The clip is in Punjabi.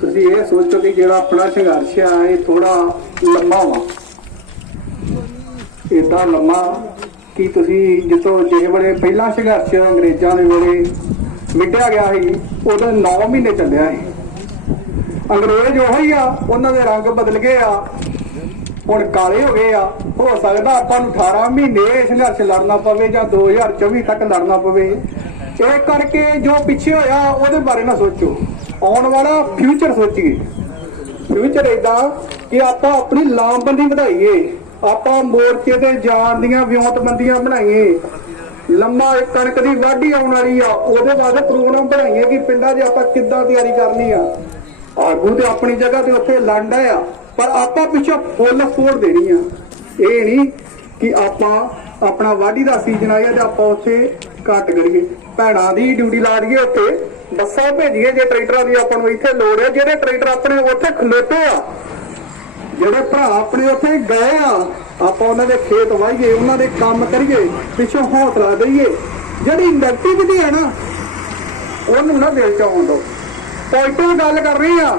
ਤੁਸੀਂ ਇਹ ਸੋਚੋ ਕਿ ਜਿਹੜਾ ਆਪਣਾ ਸੰਘਰਸ਼ ਆ, ਇਹ ਥੋੜਾ ਲੰਮਾ ਵਾ। ਇਦਾਂ ਲੰਮਾ ਕਿ ਤੁਸੀਂ ਜਿੱਤੋਂ ਜਿਹੇ ਵੇਲੇ ਪਹਿਲਾ ਸੰਘਰਸ਼ ਅੰਗਰੇਜ਼ਾਂ ਦੇ ਵੇਲੇ ਮਿਟਿਆ ਗਿਆ ਸੀ, ਉਹਦਾ 9 ਮਹੀਨੇ ਚੱਲਿਆ ਸੀ। ਅੰਗਰੇਜ਼ ਉਹੀ ਆ, ਉਹਨਾਂ ਦੇ ਰੰਗ ਬਦਲ ਗਏ ਆ, ਹੁਣ ਕਾਲੇ ਹੋ ਗਏ ਆ। ਹੋ ਸਕਦਾ ਆਪਾਂ ਨੂੰ 18 ਮਹੀਨੇ ਸੰਘਰਸ਼ ਲੜਨਾ ਪਵੇ ਜਾਂ 2024 ਤੱਕ ਲੜਨਾ ਪਵੇ। ਇਹ ਕਰਕੇ ਜੋ ਪਿੱਛੇ ਹੋਇਆ, ਉਹਦੇ ਬਾਰੇ ਨਾ ਸੋਚੋ। ਆਉਣ ਵਾਲਾ ਫਿਊਚਰ ਸੋਚੀਏ। ਫਿਊਚਰ ਇਦਾਂ ਕਿ ਆਪਾਂ ਆਪਣੀ ਲਾਮਬੰਦੀ ਵਧਾਈਏ। ਆਪਾਂ ਮੋਰਚੇ ਤੇ ਜਾਣ ਦੀਆਂ ਵਿਉਂਤਬੰਦੀਆਂ ਬਣਾਈਏ। ਲੰਮਾ ਕਣਕ ਦੀ ਵਾਢੀ ਆਉਣ ਵਾਲੀ ਆ, ਉਹਦੇ ਬਾਅਦ ਪ੍ਰੋਗਰਾਮ ਬਣਾਈਏ ਕਿ ਪਿੰਡਾਂ 'ਚ ਆਪਾਂ ਕਿੱਦਾਂ ਤਿਆਰੀ ਕਰਨੀ ਆ। ਆਗੂ ਤੇ ਆਪਣੀ ਜਗ੍ਹਾ ਤੇ ਉੱਥੇ ਲੰਡਾ ਆ, ਪਰ ਆਪਾਂ ਪਿੱਛੋਂ ਫੁੱਲ ਫੋੜ ਦੇਣੀ ਆ। ਇਹ ਨਹੀਂ ਕਿ ਆਪਾਂ ਆਪਣਾ ਵਾਢੀ ਦਾ ਸੀਜ਼ਨ ਆਇਆ ਤੇ ਆਪਾਂ ਉੱਥੇ ਕੱਟ ਕਰੀਏ। ਭੈਣਾਂ ਦੀ ਡਿਊਟੀ ਲਾ ਦਈਏ ਉੱਥੇ। ਬੱਸਾਂ ਭੇਜੀਏ ਜੇ ਟਰੈਕਟਰਾਂ ਦੀ ਆਪਾਂ ਨੂੰ ਇੱਥੇ ਲੋੜ ਹੈ ਜਿਹੜੇ ਟਰੈਕਟਰ ਆਪਣੇ ਉੱਥੇ ਖਲੋਤੇ ਆ, ਜਿਹੜੇ ਭਰਾ ਆਪਣੇ ਉੱਥੇ ਗਏ ਆ, ਆਪਾਂ ਉਹਨਾਂ ਦੇ ਖੇਤ ਵਾਹੀਏ, ਉਹਨਾਂ ਦੇ ਕੰਮ ਕਰੀਏ, ਪਿੱਛੋਂ ਹੌਸਲਾ ਦਈਏ। ਜਿਹੜੀ ਨੈਗੇਟਿਵਿਟੀ ਹੈ ਨਾ, ਉਹਨੂੰ ਨਾ ਦਿਲ ਚ ਆਉਣ ਦਿਓ। ਪੋਜ਼ਿਟਿਵ ਗੱਲ ਕਰ ਰਹੀ ਆ।